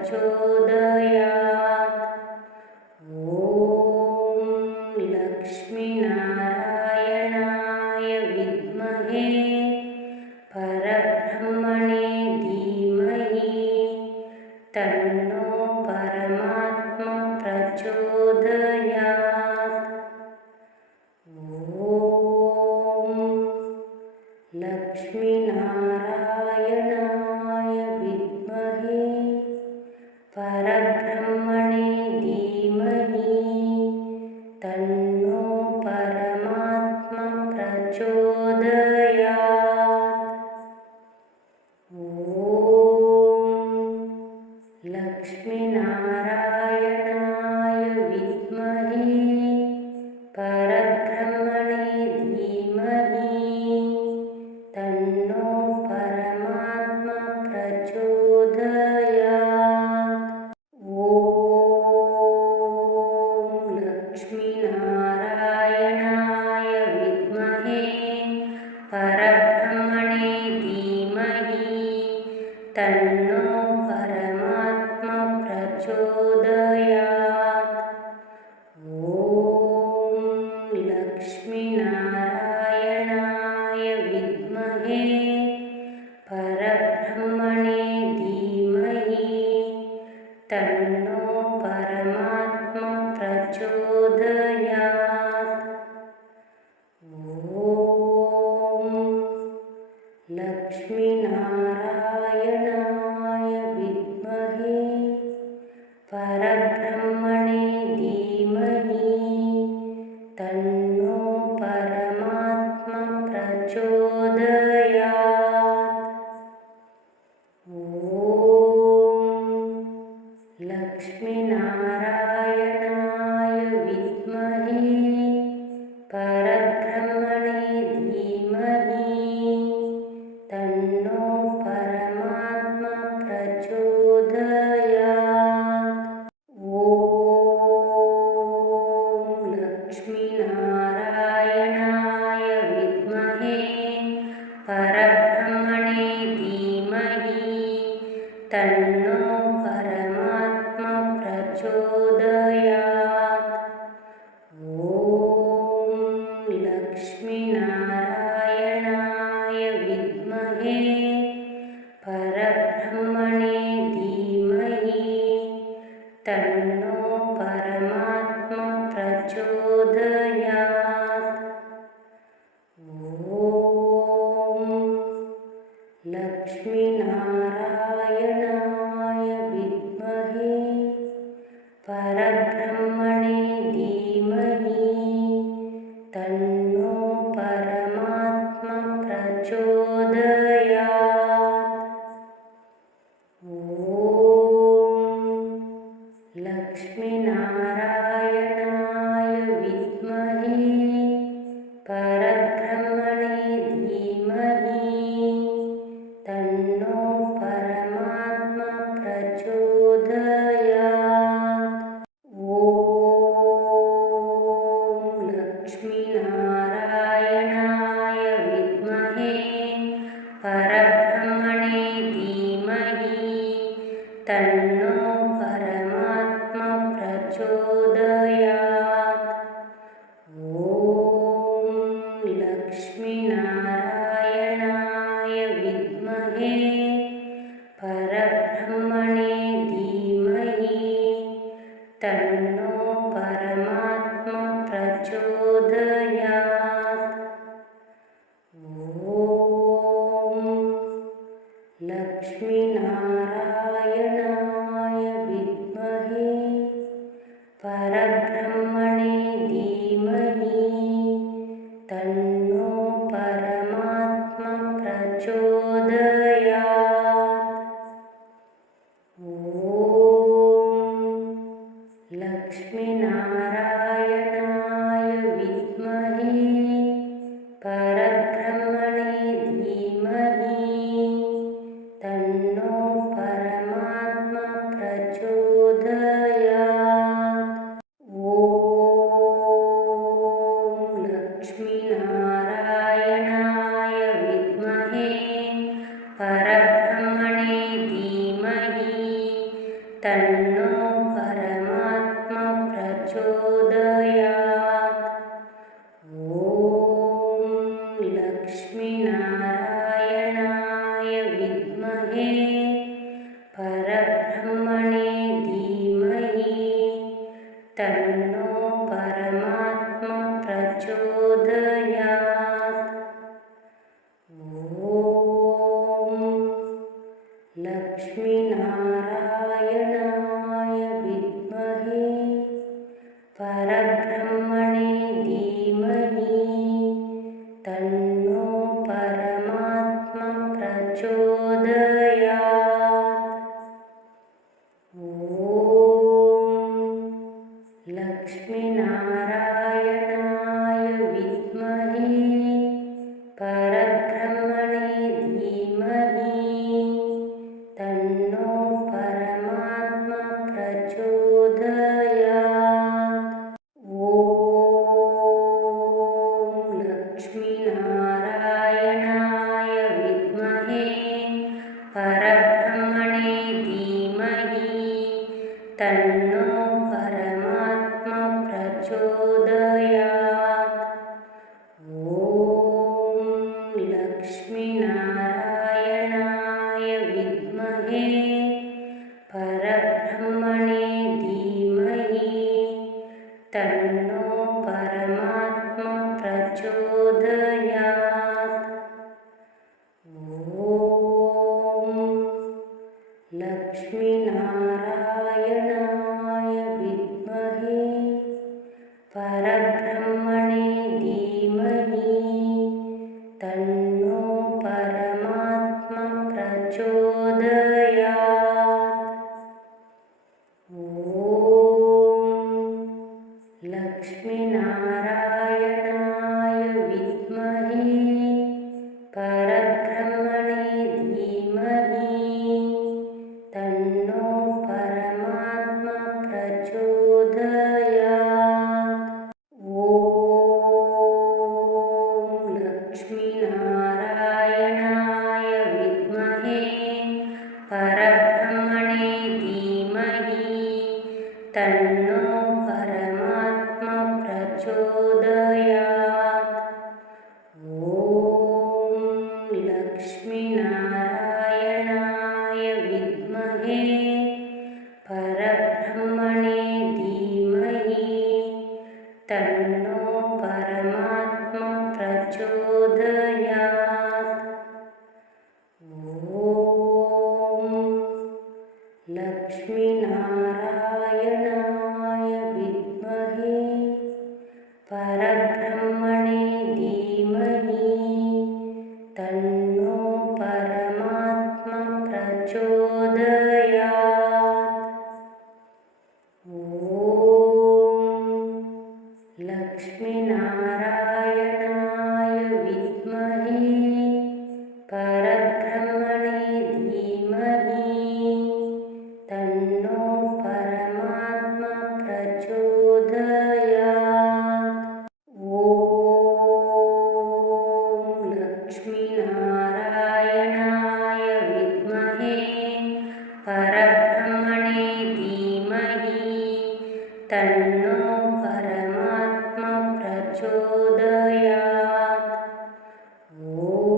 प्रचोदयात्। ॐ लक्ष्मीनारायणाय विद्महे परब्रह्मणे धीमहि तन्नो परमात्मा प्रचोदयात्। ॐ लक्ष्मीनारायणाय विद्महे परब्रह्मणे धीमहि तन्नो परमात्मा प्रचोदयात्। ॐ लक्ष्मीनारायणाय विद्महे परब्रह्मणे धीमहि तन्नो परमात्मा प्रचोदयात्। ॐ लक्ष्मीनारायणाय विद्महे परब्रह्मणे धीमहि तन्नो परमात्मा प्रचोदयात्। ॐ लक्ष्मीनारायणाय विद्महे परब्रह्मणे धीमहि तन्नो परमात्मा प्रचोदयात्। ॐ लक्ष्मीनारायणाय विद्महे परब्रह्मणे धीमहि तन्नो परमात्मा प्रचोदयात्। ॐ लक्ष्मीनारायणाय विद्महे परब्रह्मणे धीमहि तन्नो परमात्मा प्रचोदयात्। ॐ लक्ष्मीनारायणाय विद्महे परब्रह्मणे धीमहि तन्नो परमात्मा प्रचोदयात्। ॐ लक्ष्मीनारायणाय विद्महे परब्रह्मणे धीमहि तन्नो परमात्मा प्रचोदयात्। ॐ लक्ष्मीनारायणाय विद्महे परब्रह्मणे धीमहि तन्नो परमात्मा प्रचोदयात्। ॐ लक्ष्मीनारायणाय विद्महे परब्रह्मणे धीमहि तन्नो परमात्मा प्रचोदयात्। ॐ लक्ष्मीनारायणाय विद्महे परब्रह्मणे धीमहि तन्नो परमात्मा प्रचोदयात्। ॐ लक्ष्मीनारायणाय विद्महे परब्रह्मणे धीमहि तन्नो परमात्मा प्रचोदयात्। ॐ लक्ष्मीनारायणाय विद्महे परब्रह्मणे धीमहि तन्नो परमात्मा प्रचोदयात्। ॐ लक्ष्मीनारायणाय विद्महे परब्रह्मणे धीमहि तन्नो परमात्मा प्रचोदयात्। ॐ लक्ष्मीनारायणाय विद्महे परब्रह्मणे धीमहि तन्नो परमात्मा प्रचोदयात्। ॐ लक्ष्मीनारायणाय विद्महे परब्रह्मणे धीमहि तन्नो परमात्मा प्रचोदयात्। ॐ लक्ष्मीनारायणाय विद्महे परब्रह्मणे धीमहि तन्नो परमात्मा प्रचोदयात्। ॐ लक्ष्मीनारायणाय विद्महे परब्रह्मणे धीमहि तन्नो परमात्मा प्रचोदयात्। ॐ लक्ष्मीनारायणाय विद्महे परब्रह्मणे धीमहि तन्नो परमात्मा प्रचोदयात्। ॐ लक्ष्मीनारायणाय विद्महे परब्रह्मणे धीमहि तन्नो परमात्मा प्रचोदयात्। ॐ लक्ष्मीनारायणाय विद्महे परब्रह्मणे धीमहि तन्नो परमात्मा प्रचोदयात्। ॐ लक्ष्मीनारायणाय विद्महे परब्रह्मणे धीमहि तन्नो परमात्मा प्रचोदयात्। ॐ लक्ष्मीनारायणाय विद्महे परब्रह्मणे धीमहि तन्नो परमात्मा प्रचोदयात्। ॐ लक्ष्मीनारायणाय विद्महे परब्रह्मणे धीमहि तन्नो परमात्मा प्रचोदयात्। ॐ लक्ष्मीनारायणाय विद्महे परब्रह्मणे धीमहि तन्नो परमात्मा प्रचोदयात्। ॐ लक्ष्मीनारायणाय विद्महे परब्रह्मणे धीमहि तन्नो परमात्मा प्रचोदयात्। ॐ लक्ष्मीनारायणाय विद्महे परब्रह्मणे धीमहि तन्नो परमात्मा प्रचोदयात्। ॐ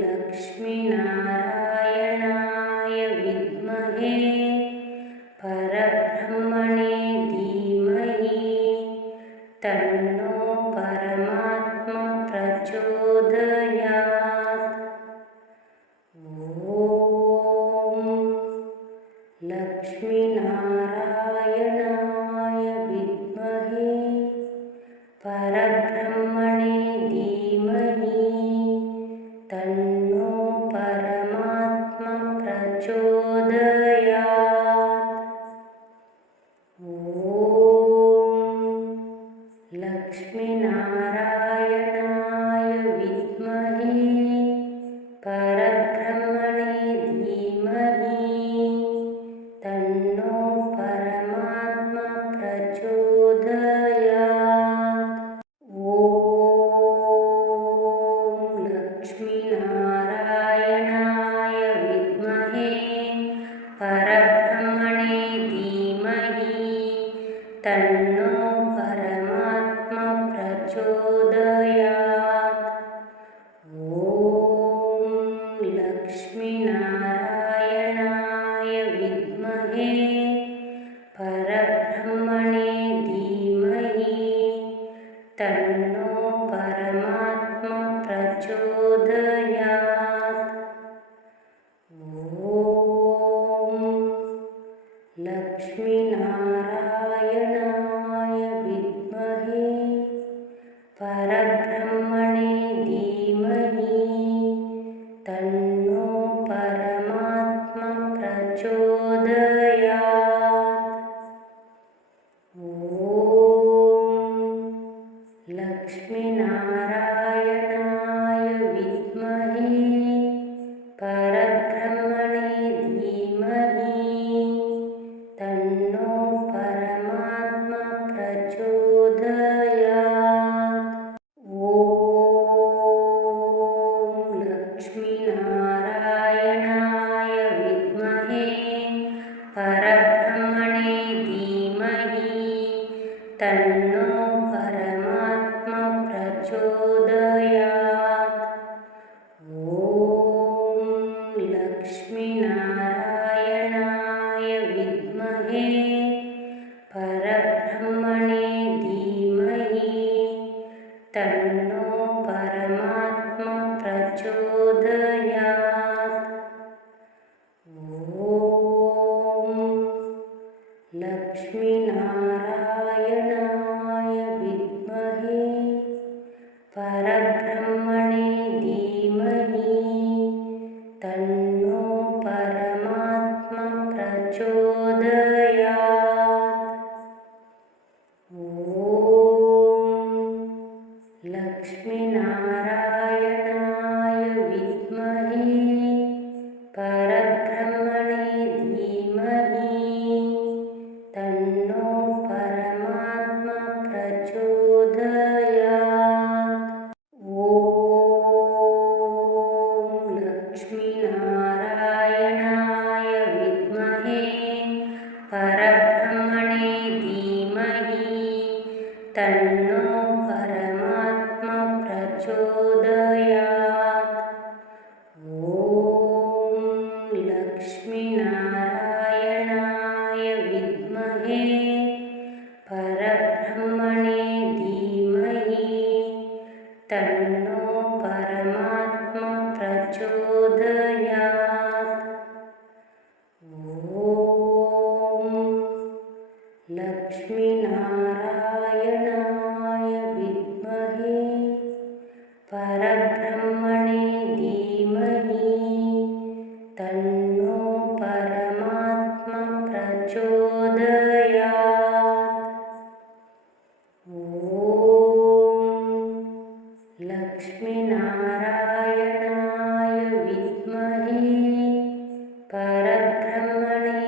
लक्ष्मीनारायणाय विद्महे परब्रह्मणे धीमहि तन्नो परमात्मा प्रचोदयात्। ॐ लक्ष्मीनारायणाय विद्महे परब्रह्मणे धीमहि तन्नो परमात्मा प्रचोदयात्। ॐ लक्ष्मीनारायणाय विद्महे परब्रह्मणे धीमहि तन्नो परमात्मा प्रचोदयात्। ॐ लक्ष्मीनारायणाय विद्महे परब्रह्मणे विद्महे परब्रह्मणे धीमहि तन्नो परमात्मा प्रचोदयात्। ॐ लक्ष्मीनारायणाय विद्महे परब्रह्मणे धीमहि तन्नो परमात्मा प्रचोदयात्। ॐ लक्ष्मीनारायणाय विद्महे परब्रह्मणे धीमहि तन्नो परमात्मा प्रचोदयात्। ॐ लक्ष्मीनारायणाय विद्महे परब्रह्मणे धीमहि तन्नो परमात्मा प्रचोदयात्। ॐ लक्ष्मीनारायणाय विद्महे परब्रह्मणे धीमहि तन्नो परमात्मा प्रचोदयात्। ॐ लक्ष्मीनारायणाय विद्महे परब्रह्मणे धीमहि तन्नो परमात्मा प्रचोदयात्। ॐ लक्ष्मीनारायणाय विद्महे परब्रह्मणे धीमहि तन्नो परमात्मा प्रचोदयात्। ॐ लक्ष्मीनारायणाय विद्महे परब्रह्मणे धीमहि तन्नो परमात्मा प्रचोदयात्। ॐ लक्ष्मीनारायणाय विद्महे परब्रह्मणे धीमहि तन्नो परमात्मा प्रचोदयात्। ॐ लक्ष्मीनारायणाय विद्महे परब्रह्मणे धीमहि तन्नो परमात्मा प्रचोदयात्। ॐ लक्ष्मीनारायणाय विद्महे परब्रह्मणे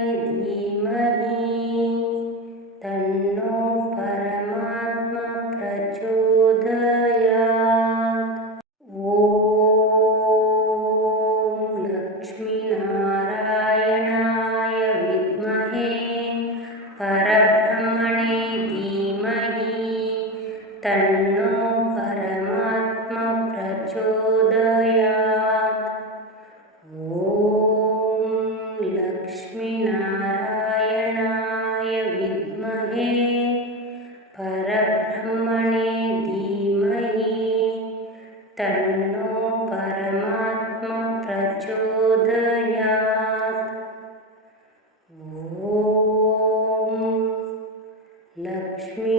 धीमहि तन्नो परमात्मा प्रचोदयात्। ॐ लक्ष्मीनारायणाय विद्महे परब्रह्मणे धीमहि तन्नो परमात्मा प्रचोदयात्। ॐ लक्ष्मीनारायणाय विद्महे परब्रह्मणे धीमहि तन्नो परमात्मा प्रचोदयात्। ॐ लक्ष्मीनारायणाय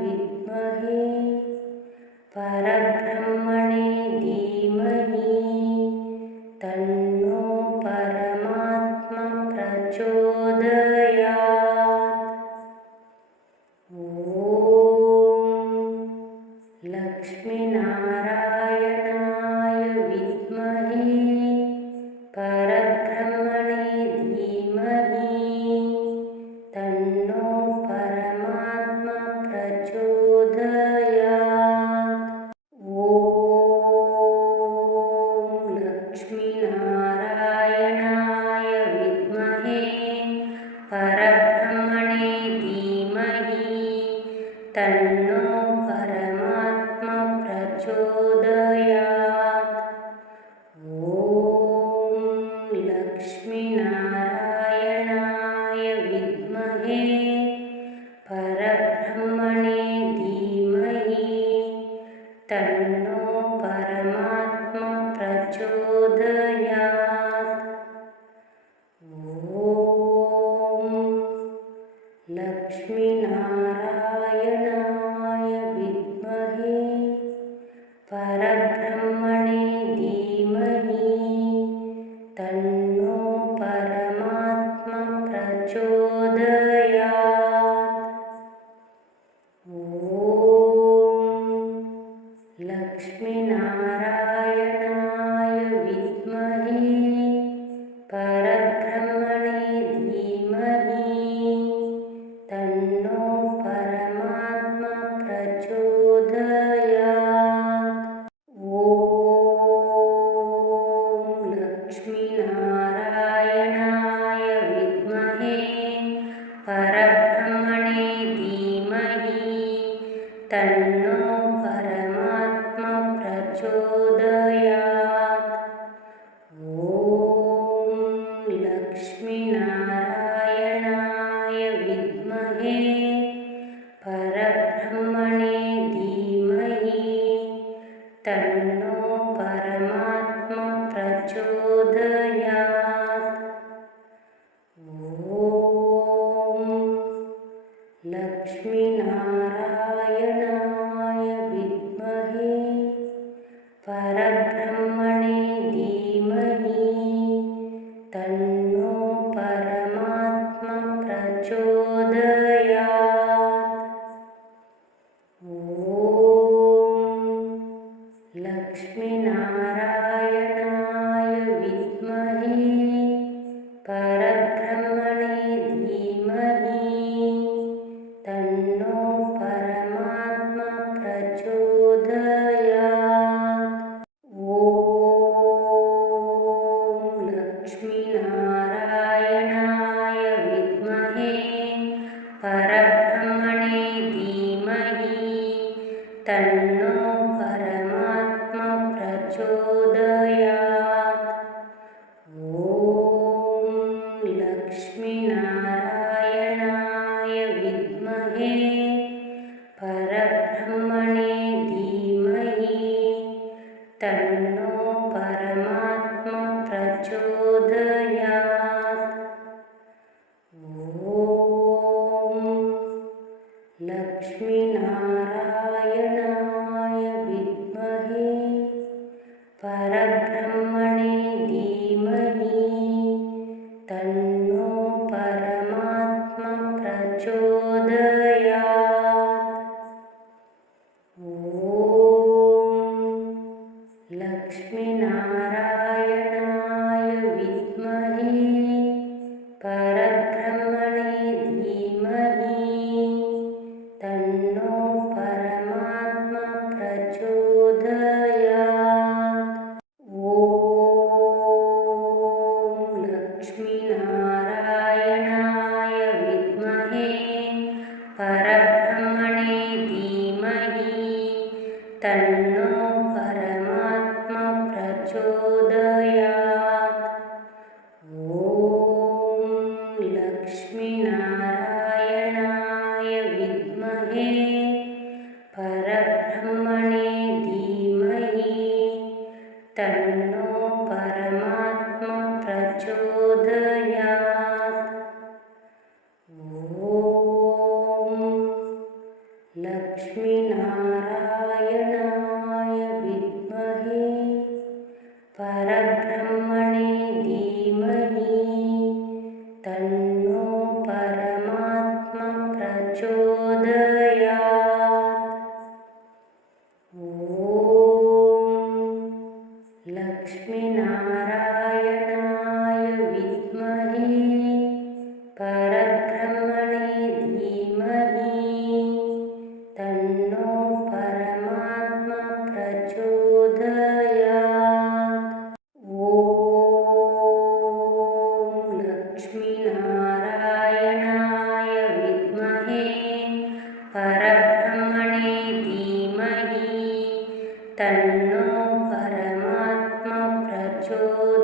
विद्महे परब्रह्मणे धीमहि तन्नो परमात्मा प्रचोदयात्। ॐ लक्ष्मीनारायणाय विद्महे परब्रह्मणे धीमहि तन्नो लक्ष्मीनारायणाय विद्महे परब्रह्मणे धीमहि तन्नो परमात्मा प्रचोदयात्। ॐ लक्ष्मीनारायणाय विद्महे परब्रह्मणे धीमहि तन्नो परमात्मा प्रचोदयात्। ॐ लक्ष्मीनारायणाय विद्महे परब्रह्मणे धीमहि तन्नो परमात्मा प्रचोदयात्। ॐ लक्ष्मीनारायणाय विद्महे परब्रह्मणे धीमहि तन्नो परमात्मा प्रचोदयात्। ॐ लक्ष्मीनारायणाय विद्महे परब्रह्मणे धीमहि तन्नो परमात्मा प्रचोदयात्। ॐ लक्ष्मीनारायणाय विद्महे परब्रह्मणे धीमहि तन्नो परमात्मा प्रचोदयात्। ॐ लक्ष्मीनारायणाय विद्महे परब्रह्मणे धीमहि तन्नो परमात्मा प्रचोदयात्। ॐ लक्ष्मीनारायणाय विद्महे परब्रह्मणे धीमहि तन्नो परमात्मा प्रचोदयात्। ॐ लक्ष्मीनारायणाय विद्महे परब्रह्मणे धीमहि तन्नो परमात्मा प्रचोदयात्। ॐ लक्ष्मीनारायणाय विद्महे परब्रह्मणे धीमहि तन्नो परमात्मा प्रचोदयात्। ॐ लक्ष्मीनारायणाय विद्महे परब्रह्मणे धीमहि तन्नो परमात्मा प्रचोदयात्। ॐ लक्ष्मीनारायणाय विद्महे परब्रह्मणे धीमहि तन्नो परमात्मा प्रचोदयात्। ॐ लक्ष्मीनारायणाय विद्महे परब्रह्मणे धीमहि तन्नो परमात्मा प्रचोदयात्। ॐ लक्ष्मीनारायणाय विद्महे परब्रह्मणे धीमहि तन्नो परमात्मा प्रचोदयात्। ॐ लक्ष्मीनारायणाय विद्महे परब्रह्मणे धीमहि तन्नो परमात्मा प्रचोदयात्। ॐ लक्ष्मीनारायणाय विद्महे परब्रह्मणे धीमहि तन्नो परमात्मा प्रचोदयात्।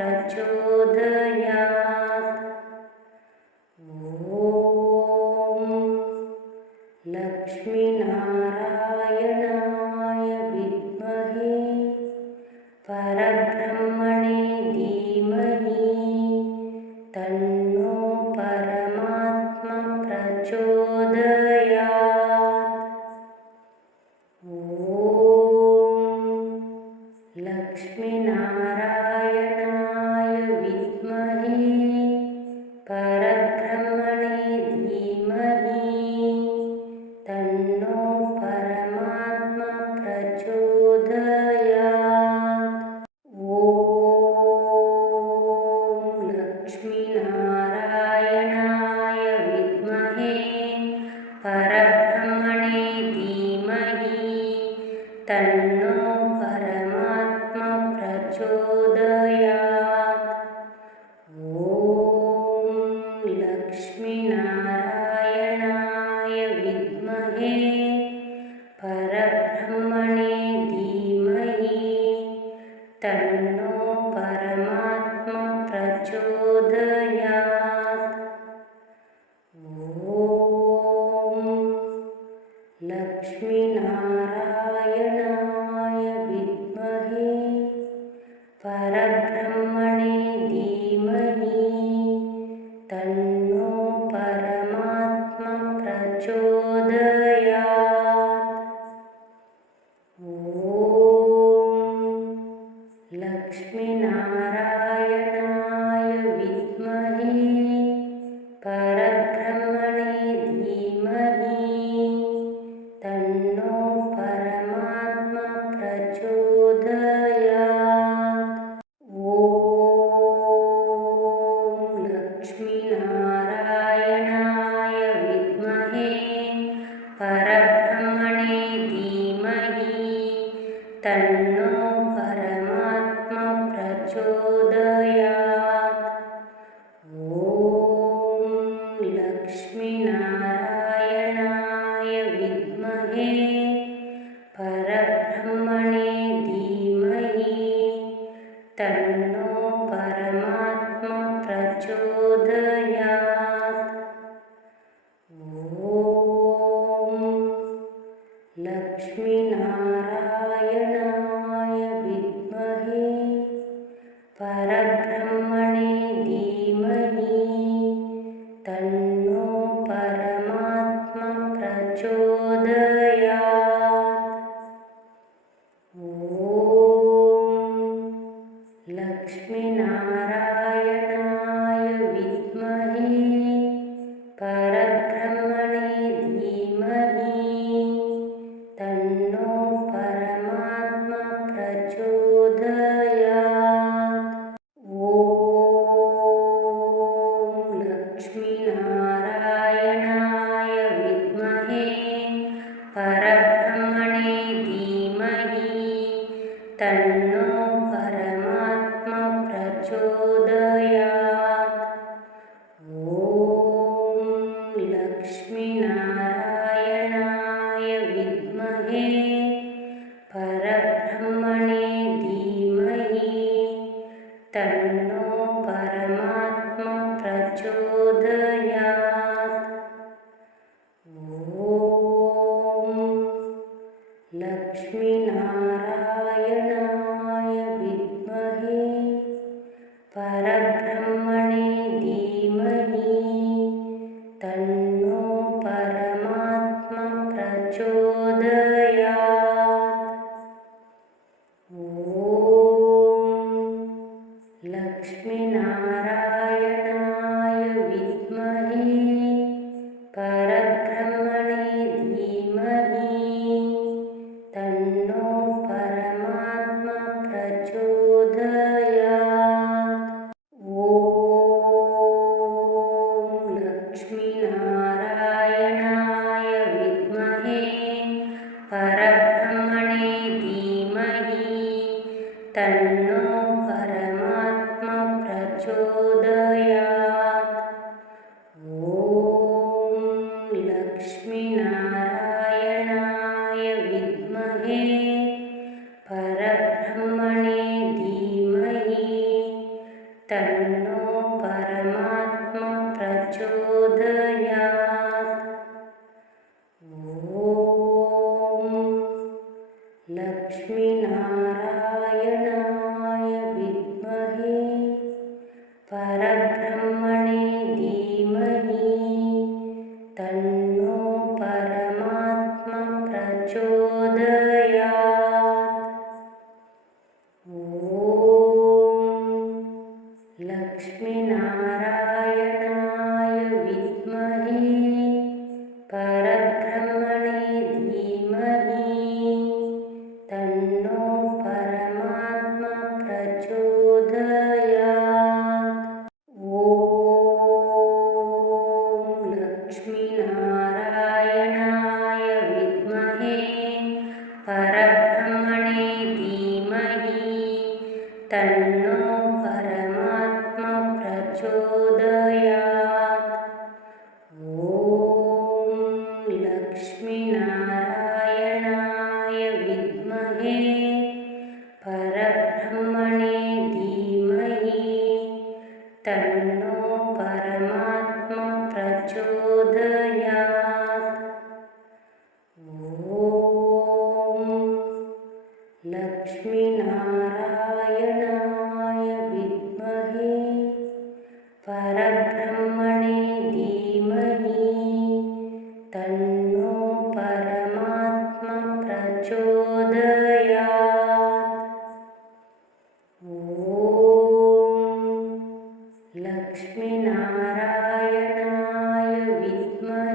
प्रचोदयात्। ॐ लक्ष्मीनारायणाय विद्महे परब्रह्मणे धीमहि तन्नो परमात्मा प्रचोदयात्। ॐ लक्ष्मीनारायणाय विद्महे परब्रह्मणे धीमहि तन्नो परमात्मा प्रचोदयात्। ॐ लक्ष्मीनारायणाय विद्महे परब्रह्मणे धीमहि तन्नो परमात्मा प्रचोदयात्। ॐ लक्ष्मीनारायणाय विद्महे परब्रह्मणे धीमहि तन्नो परमात्मा प्रचोदयात्। ॐ लक्ष्मीनारायणाय विद्महे परब्रह्मणे धीमहि तन्नो परमात्मा प्रचोदयात्। ॐ लक्ष्मीनारायणाय विद्महे परब्रह्मणे धीमहि तन्नो परमात्मा प्रचोदयात्। ॐ लक्ष्मीनारायणाय विद्महे परब्रह्मणे धीमहि तन्नो परमात्मा प्रचोदयात्। ॐ लक्ष्मीनारायणाय विद्महे परब्रह्मणे धीमहि तन्नो परमात्मा प्रचोदयात्। ॐ लक्ष्मीनारायणाय विद्महे परब्रह्मणे धीमहि तन्नो परमात्मा प्रचोदयात्। ॐ लक्ष्मीनारायणाय विद्महे परब्रह्मणे धीमहि तन्नो परमात्मा प्रचोदयात्। ॐ लक्ष्मीनारायणाय विद्महे परब्रह्मणे धीमहि तन्नो परमात्मा प्रचोदयात्। ॐ लक्ष्मीनारायणाय विद्महे परब्रह्मणे धीमहि तन्नो परमात्मा प्रचोदयात्। ॐ लक्ष्मीनारायणाय विद्महे परब्रह्मणे धीमहि तन्नो परमात्मा प्रचोदयात्। ॐ लक्ष्मीनारायणाय विद्महे परब्रह्मणे धीमहि तन्नो परमात्मा प्रचोदयात्। ॐ लक्ष्मीनारायणाय विद्महे परब्रह्मणे धीमहि तन्नो परमात्मा प्रचोदयात्। ॐ लक्ष्मीनारायणाय विद्महे परब्रह्मणे धीमहि तन्नो परमात्मा प्रचोदयात्। ॐ लक्ष्मीनारायणाय विद्महे परब्रह्मणे धीमहि तन्नो परमात्मा प्रचोदयात्। ॐ लक्ष्मीनारायणाय विद्महे परब्रह्मणे धीमहि तन्नो परमात्मा प्रचोदयात्। ॐ लक्ष्मीनारायणाय विद्महे परब्रह्मणे धीमहि तन्नो परमात्मा प्रचोदयात्। ॐ लक्ष्मीनारायणाय विद्महे परब्रह्मणे धीमहि तन्नो परमात्मा प्रचोदयात्। ॐ लक्ष्मीनारायणाय विद्महे परब्रह्मणे धीमहि तन्नो परमात्मा प्रचोदयात्। ॐ लक्ष्मीनारायणाय विद्महे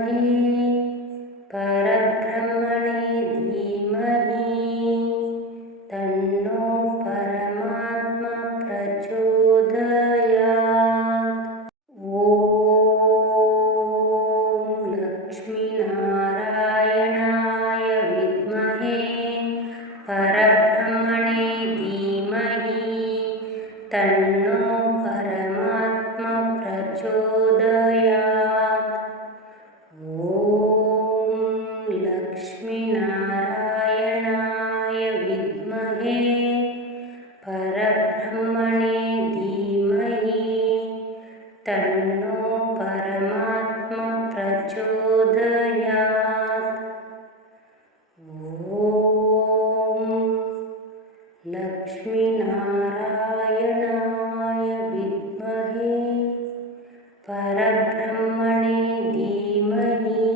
परब्रह्मणे धीमहि तन्नो परमात्मा प्रचोदयात्। ॐ लक्ष्मीनारायणाय विद्महे परब्रह्मणे धीमहि तन्नो परमात्मा प्रचोदयात्। ॐ लक्ष्मीनारायणाय विद्महे परब्रह्मणे धीमहि तन्नो परमात्मा प्रचोदयात्। ॐ लक्ष्मीनारायणाय विद्महे परब्रह्मणे धीमहि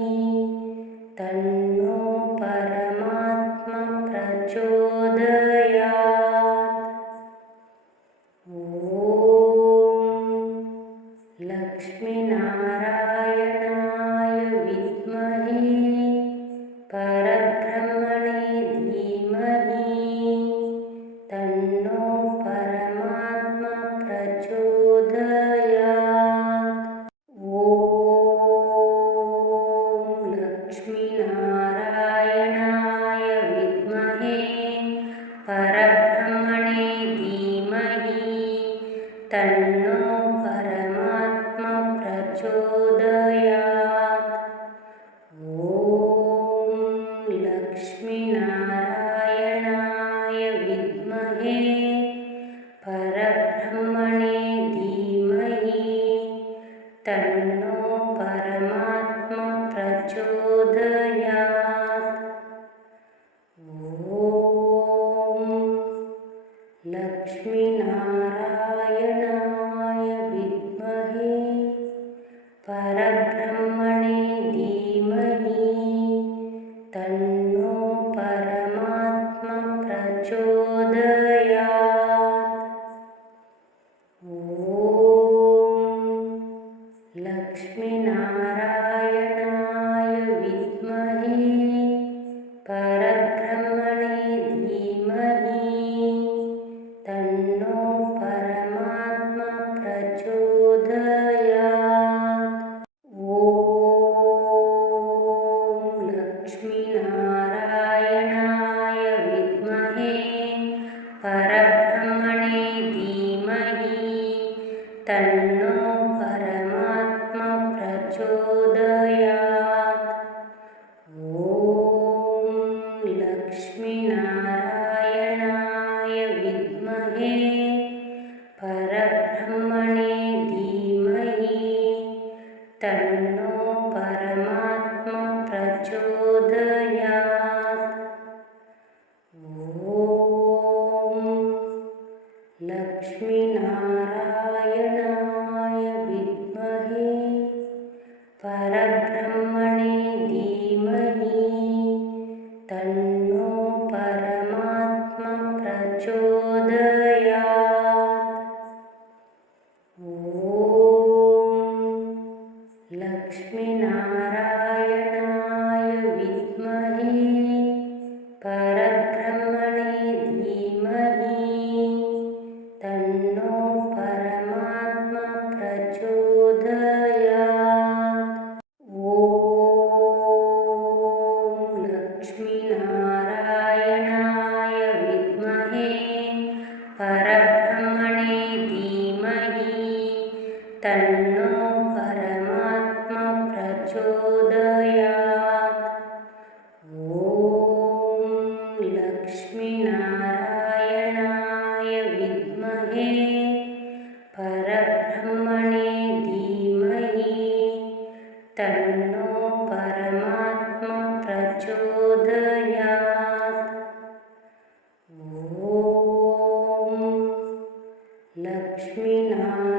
तन्नो परमात्मा प्रचोदयात्। ॐ लक्ष्मीनारायणाय विद्महे परब्रह्मणे धीमहि तन्नो परमात्मा प्रचोदयात्। ॐ लक्ष्मीनारायणाय विद्महे परब्रह्मणे धीमहि तन्नो परमात्मा प्रचोदयात्। ॐ लक्ष्मीनारायणाय विद्महे परब्रह्मणे धीमहि तन्नो परमात्मा प्रचोदयात्। ॐ लक्ष्मीनारायणाय विद्महे परब्रह्मणे धीमहि तन्नो परमात्मा प्रचोदयात्। ॐ लक्ष्मीनारायणाय विद्महे परब्रह्मणे धीमहि तन्नो परमात्मा प्रचोदयात्। ॐ लक्ष्मीनारायणाय विद्महे परब्रह्मणे धीमहि तन्नो परमात्मा प्रचोदयात्। ॐ लक्ष्मीनारायणाय विद्महे परब्रह्म तन्नो परमात्मा प्रचोदयात्। ॐ लक्ष्मीनारायणाय विद्महे परब्रह्मणे धीमहि तन्नो परमात्मा प्रचोदयात्। ॐ लक्ष्मीनारायणाय विद्महे परब्रह्मणे धीमहि तन्नो परमात्मा प्रचोदयात्। ॐ लक्ष्मीनारायणाय विद्महे परब्रह्मणे धीमहि तन्नो परमात्मा प्रचोदयात्। ॐ लक्ष्मीनारायणाय विद्महे परब्रह्मणे धीमहि तन्नो परमात्मा प्रचोदयात्। ॐ लक्ष्मीनारायणाय